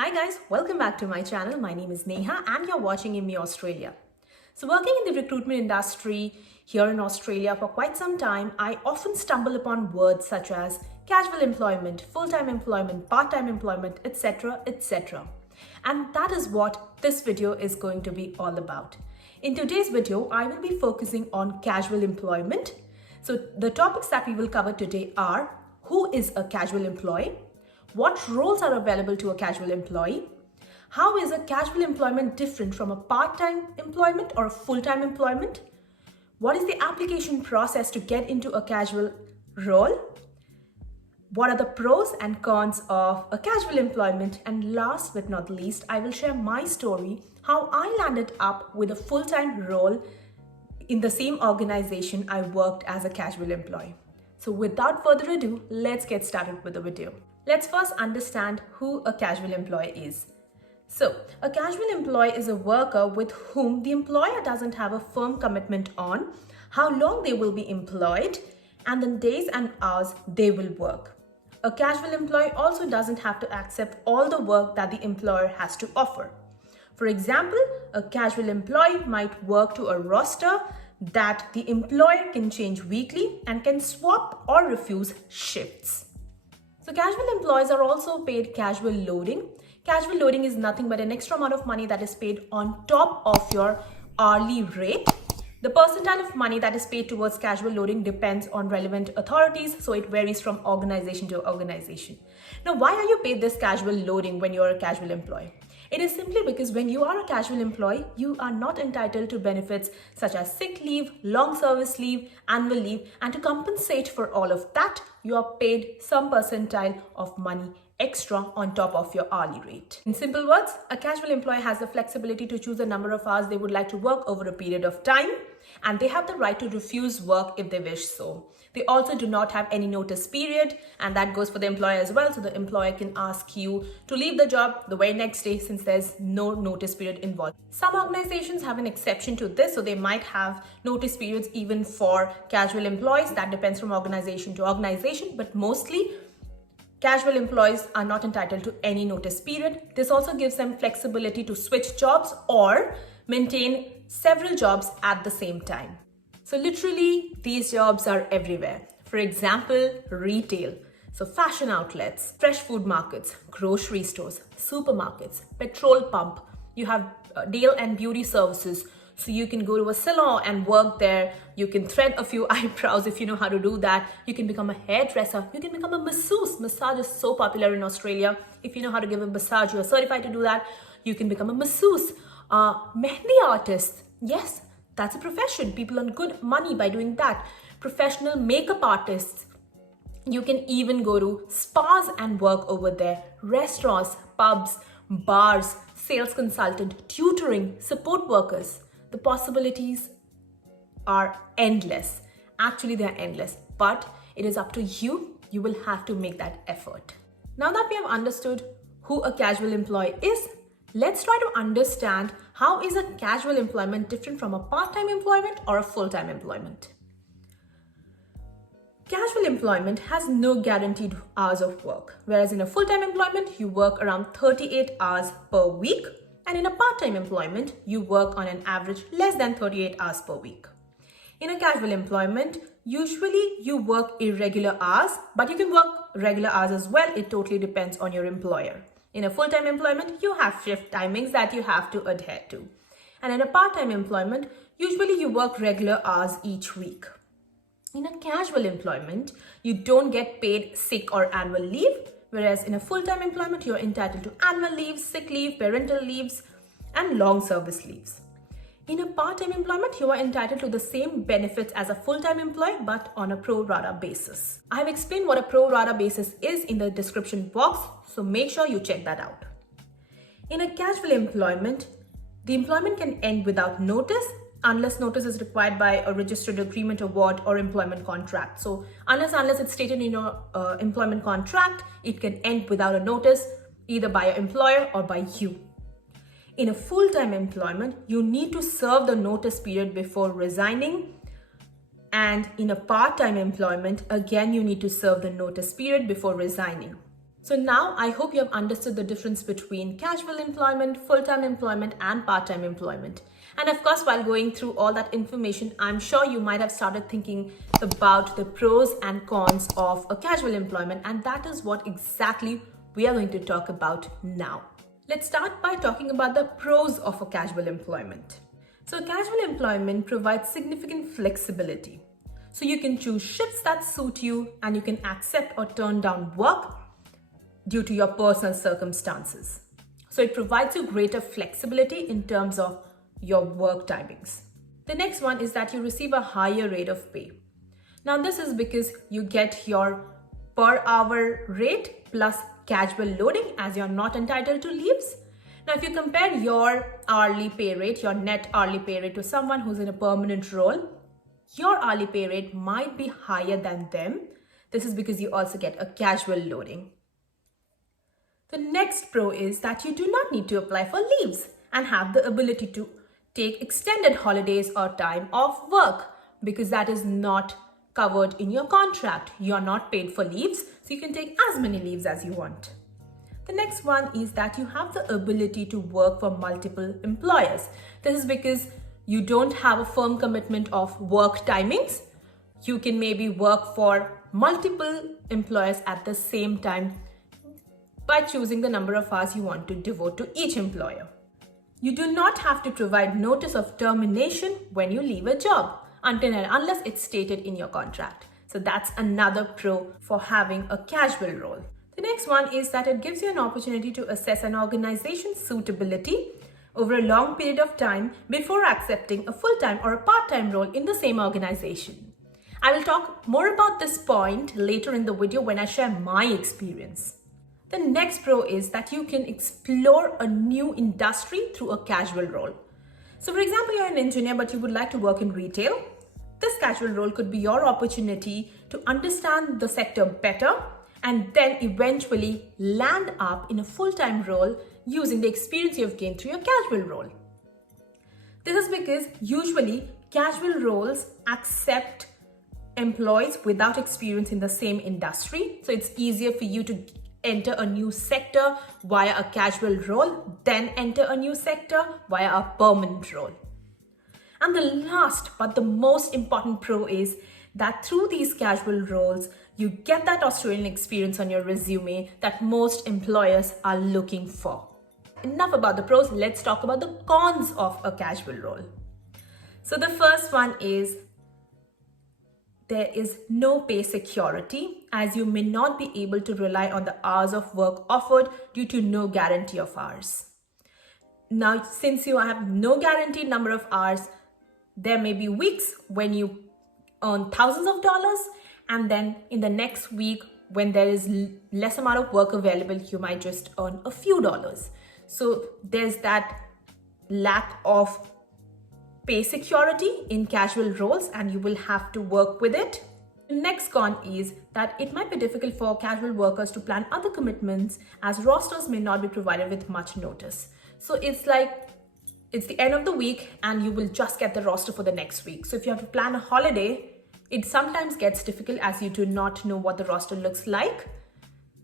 Hi guys, welcome back to my channel. My name is Neha and you're watching in Australia. So working in the recruitment industry here in Australia for quite some time, I often stumble upon words such as casual employment, full-time employment, part-time employment, etc, etc. And that is what this video is going to be all about. In today's video, I will be focusing on casual employment. So the topics that we will cover today are: who is a casual employee? What roles are available to a casual employee? How is a casual employment different from a part-time employment or a full-time employment? What is the application process to get into a casual role? What are the pros and cons of a casual employment? And last but not least, I will share my story, how I landed up with a full-time role in the same organization I worked as a casual employee. So without further ado, let's get started with the video. Let's first understand who a casual employee is. So, a casual employee is a worker with whom the employer doesn't have a firm commitment on how long they will be employed and the days and hours they will work. A casual employee also doesn't have to accept all the work that the employer has to offer. For example, a casual employee might work to a roster that the employer can change weekly and can swap or refuse shifts. So casual employees are also paid casual loading. Casual loading is nothing but an extra amount of money that is paid on top of your hourly rate. The percentile of money that is paid towards casual loading depends on relevant authorities, so it varies from organization to organization. Now, why are you paid this casual loading when you're a casual employee? It is simply because when you are a casual employee, you are not entitled to benefits such as sick leave, long service leave, annual leave, and to compensate for all of that, you are paid some percentile of money extra on top of your hourly rate. In simple words, a casual employee has the flexibility to choose the number of hours they would like to work over a period of time, and they have the right to refuse work if they wish so. They also do not have any notice period, and that goes for the employer as well. So the employer can ask you to leave the job the very next day since there's no notice period involved. Some organizations have an exception to this, so they might have notice periods even for casual employees. That depends from organization to organization, but mostly casual employees are not entitled to any notice period. This also gives them flexibility to switch jobs or maintain several jobs at the same time. So literally, these jobs are everywhere. For example, retail. So fashion outlets, fresh food markets, grocery stores, supermarkets, petrol pump. You have nail and beauty services. So you can go to a salon and work there. You can thread a few eyebrows if you know how to do that. You can become a hairdresser. You can become a masseuse. Massage is so popular in Australia. If you know how to give a massage, you are certified to do that. You can become a masseuse. Mehndi artist. Yes, that's a profession. People earn good money by doing that. Professional makeup artists. You can even go to spas and work over there. Restaurants, pubs, bars, sales consultant, tutoring, support workers. The possibilities are endless. Actually, they are endless, but it is up to you. You will have to make that effort. Now that we have understood who a casual employee is, let's try to understand how is a casual employment different from a part-time employment or a full-time employment. Casual employment has no guaranteed hours of work, whereas in a full-time employment, you work around 38 hours per week. And in a part-time employment, you work on an average less than 38 hours per week. In a casual employment, usually you work irregular hours, but you can work regular hours as well. It totally depends on your employer. In a full-time employment, you have shift timings that you have to adhere to. And in a part-time employment, usually you work regular hours each week. In a casual employment, you don't get paid sick or annual leave. Whereas in a full-time employment, you're entitled to annual leave, sick leave, parental leaves, and long service leaves. In a part-time employment, you are entitled to the same benefits as a full-time employee, but on a pro-rata basis. I have explained what a pro-rata basis is in the description box, so make sure you check that out. In a casual employment, the employment can end without notice, unless notice is required by a registered agreement award or employment contract. So unless it's stated in your employment contract, it can end without a notice, either by your employer or by you. In a full-time employment, you need to serve the notice period before resigning. And in a part-time employment, again, you need to serve the notice period before resigning. So now I hope you have understood the difference between casual employment, full-time employment, and part-time employment. And of course, while going through all that information, I'm sure you might have started thinking about the pros and cons of a casual employment, and that is what exactly we are going to talk about now. Let's start by talking about the pros of a casual employment. So casual employment provides significant flexibility. So you can choose shifts that suit you, and you can accept or turn down work due to your personal circumstances. So it provides you greater flexibility in terms of your work timings. The next one is that you receive a higher rate of pay. Now this is because you get your per hour rate plus casual loading, as you're not entitled to leaves. Now if you compare your hourly pay rate, your net hourly pay rate, to someone who's in a permanent role, your hourly pay rate might be higher than them. This is because you also get a casual loading. The next pro is that you do not need to apply for leaves and have the ability to take extended holidays or time off work, because that is not covered in your contract. You are not paid for leaves, so you can take as many leaves as you want. The next one is that you have the ability to work for multiple employers. This is because you don't have a firm commitment of work timings. You can maybe work for multiple employers at the same time by choosing the number of hours you want to devote to each employer. You do not have to provide notice of termination when you leave a job until and unless it's stated in your contract. So that's another pro for having a casual role. The next one is that it gives you an opportunity to assess an organization's suitability over a long period of time before accepting a full-time or a part-time role in the same organization. I will talk more about this point later in the video when I share my experience. The next pro is that you can explore a new industry through a casual role. So for example, you're an engineer but you would like to work in retail. This casual role could be your opportunity to understand the sector better and then eventually land up in a full-time role using the experience you have gained through your casual role. This is because usually casual roles accept employees without experience in the same industry. So it's easier for you to enter a new sector via a casual role, then enter a new sector via a permanent role. And the last but the most important pro is that through these casual roles, you get that Australian experience on your resume that most employers are looking for. Enough about the pros, let's talk about the cons of a casual role. So the first one is there is no pay security, as you may not be able to rely on the hours of work offered due to no guarantee of hours. Now, since you have no guaranteed number of hours, there may be weeks when you earn thousands of dollars, and then in the next week when there is less amount of work available, you might just earn a few dollars. So there's that lack of pay security in casual roles, and you will have to work with it. The next con is that it might be difficult for casual workers to plan other commitments, as rosters may not be provided with much notice. So it's like it's the end of the week and you will just get the roster for the next week. So if you have to plan a holiday, it sometimes gets difficult as you do not know what the roster looks like.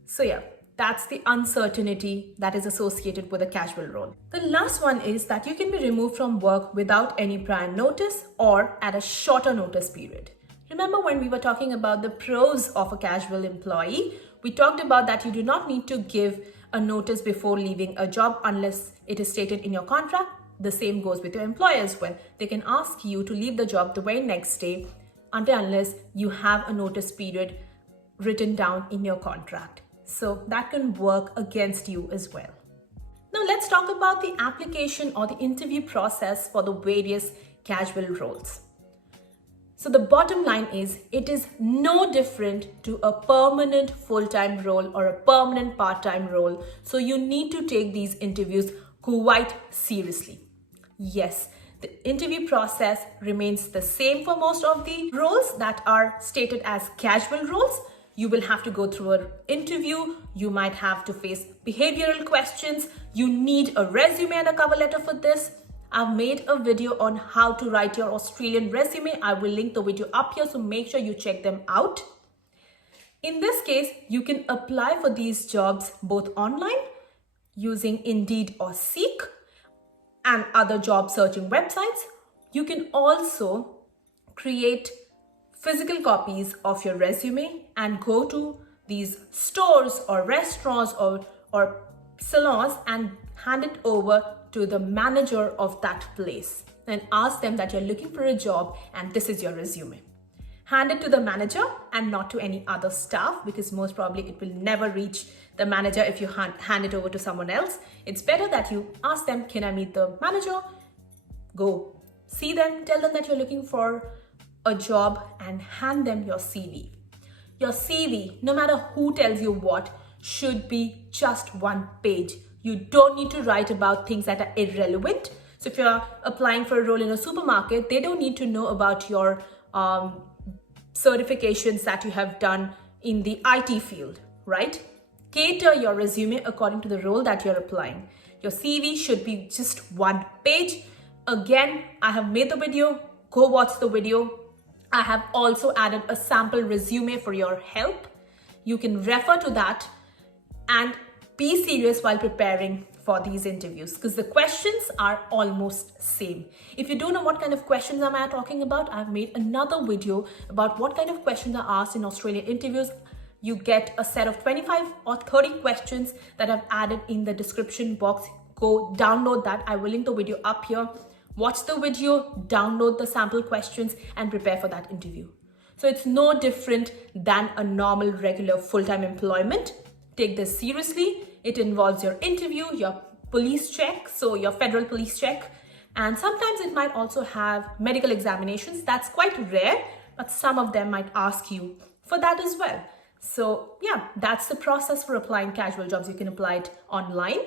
So yeah, that's the uncertainty that is associated with a casual role. The last one is that you can be removed from work without any prior notice or at a shorter notice period. Remember when we were talking about the pros of a casual employee, we talked about that you do not need to give a notice before leaving a job unless it is stated in your contract. The same goes with your employer as well. They can ask you to leave the job the very next day until unless you have a notice period written down in your contract. So that can work against you as well. Now let's talk about the application or the interview process for the various casual roles. So the bottom line is it is no different to a permanent full-time role or a permanent part-time role. So you need to take these interviews quite seriously. Yes, the interview process remains the same for most of the roles that are stated as casual roles. You will have to go through an interview. You might have to face behavioral questions. You need a resume and a cover letter for this. I've made a video on how to write your Australian resume. I will link the video up here, so make sure you check them out. In this case, you can apply for these jobs both online using Indeed or Seek and other job searching websites. You can also create physical copies of your resume and go to these stores or restaurants or salons and hand it over to the manager of that place and ask them that you're looking for a job and this is your resume. Hand it to the manager and not to any other staff, because most probably it will never reach the manager if you hand it over to someone else. It's better that you ask them, can I meet the manager? Go see them, tell them that you're looking for a job and hand them your CV. Your CV, no matter who tells you what, should be just one page. You don't need to write about things that are irrelevant. So if you're applying for a role in a supermarket, they don't need to know about your certifications that you have done in the IT field, right? Cater your resume according to the role that you're applying. Your CV should be just one page. Again, I have made the video. Go watch the video. I have also added a sample resume for your help. You can refer to that and be serious while preparing for these interviews, because the questions are almost same. If you don't know what kind of questions am I talking about, I've made another video about what kind of questions are asked in Australian interviews. You get a set of 25 or 30 questions that I've added in the description box. Go download that. I will link the video up here. Watch the video, download the sample questions and prepare for that interview. So it's no different than a normal, regular, full-time employment. Take this seriously. It involves your interview, your police check, so your federal police check, and sometimes it might also have medical examinations. That's quite rare, but some of them might ask you for that as well. So yeah, that's the process for applying casual jobs. You can apply it online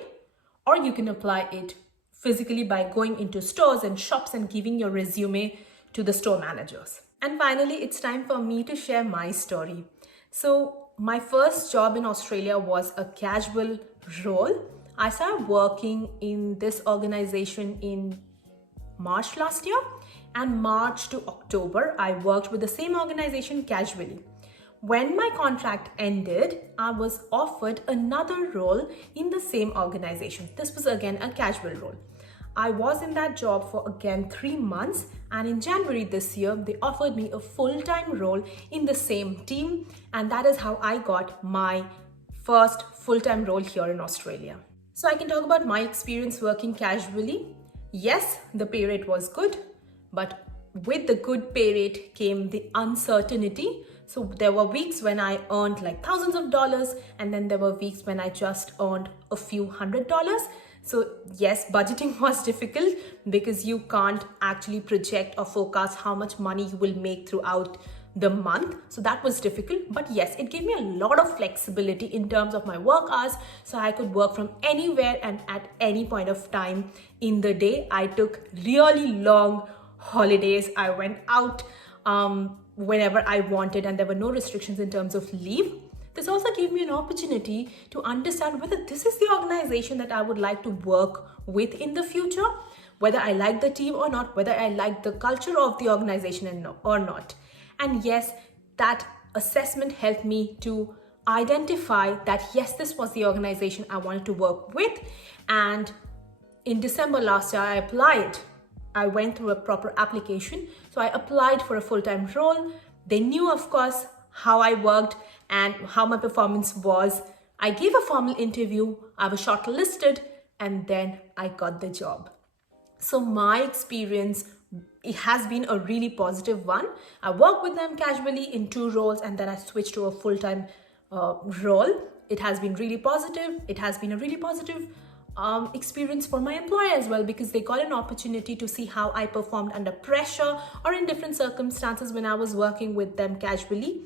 or you can apply it physically by going into stores and shops and giving your resume to the store managers. And finally, it's time for me to share my story. So my first job in Australia was a casual role. I started working in this organization in March last year, and March to October, I worked with the same organization casually. When my contract ended, I was offered another role in the same organization. This was again a casual role. I was in that job for again 3 months, and in January this year, they offered me a full-time role in the same team, and that is how I got my first full-time role here in Australia. So I can talk about my experience working casually. Yes, the pay rate was good, but with the good pay rate came the uncertainty. So there were weeks when I earned like thousands of dollars, and then there were weeks when I just earned a few $100s. So yes, budgeting was difficult because you can't actually project or forecast how much money you will make throughout the month. So that was difficult, but yes, it gave me a lot of flexibility in terms of my work hours. So I could work from anywhere and at any point of time in the day. I took really long holidays. I went out whenever I wanted, and there were no restrictions in terms of leave. This also gave me an opportunity to understand whether this is the organization that I would like to work with in the future, whether I like the team or not, whether I like the culture of the organization or not. And yes, that assessment helped me to identify that yes, this was the organization I wanted to work with. And in December last year, I applied. I went through a proper application. So I applied for a full-time role. They knew, of course, how I worked and how my performance was. I gave a formal interview, I was shortlisted, and then I got the job. So my experience, it has been a really positive one. I worked with them casually in 2 roles, and then I switched to a full-time role. It has been really positive. It has been a really positive experience for my employer as well, because they got an opportunity to see how I performed under pressure or in different circumstances when I was working with them casually.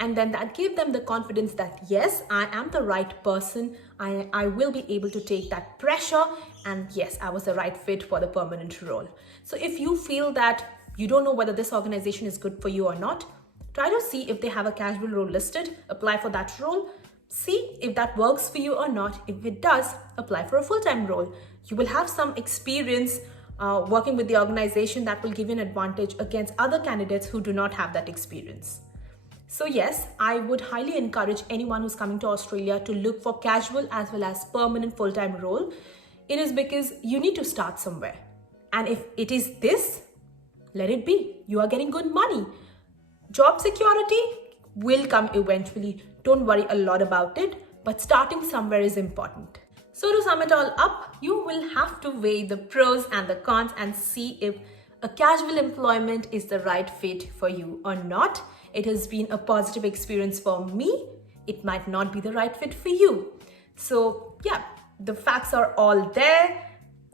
And then that gave them the confidence that yes, I am the right person. I will be able to take that pressure, and yes, I was the right fit for the permanent role. So if you feel that you don't know whether this organization is good for you or not, try to see if they have a casual role listed, apply for that role, see if that works for you or not. If it does, apply for a full-time role. You will have some experience working with the organization that will give you an advantage against other candidates who do not have that experience. So yes, I would highly encourage anyone who's coming to Australia to look for casual as well as permanent full-time role. It is because you need to start somewhere. And if it is this, let it be. You are getting good money. Job security will come eventually. Don't worry a lot about it, but starting somewhere is important. So to sum it all up, you will have to weigh the pros and the cons and see if a casual employment is the right fit for you or not. It has been a positive experience for me. It might not be the right fit for you. So yeah, the facts are all there.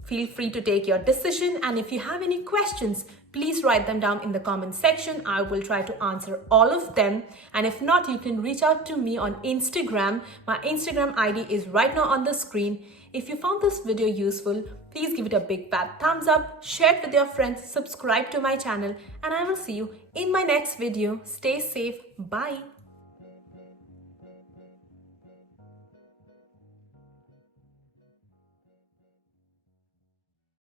Feel free to take your decision, and if you have any questions, please write them down in the comment section. I will try to answer all of them, and if not, you can reach out to me on Instagram. My Instagram ID is right now on the screen. If you found this video useful, please give it a big fat thumbs up, share it with your friends, subscribe to my channel, and I will see you in my next video. Stay safe. Bye.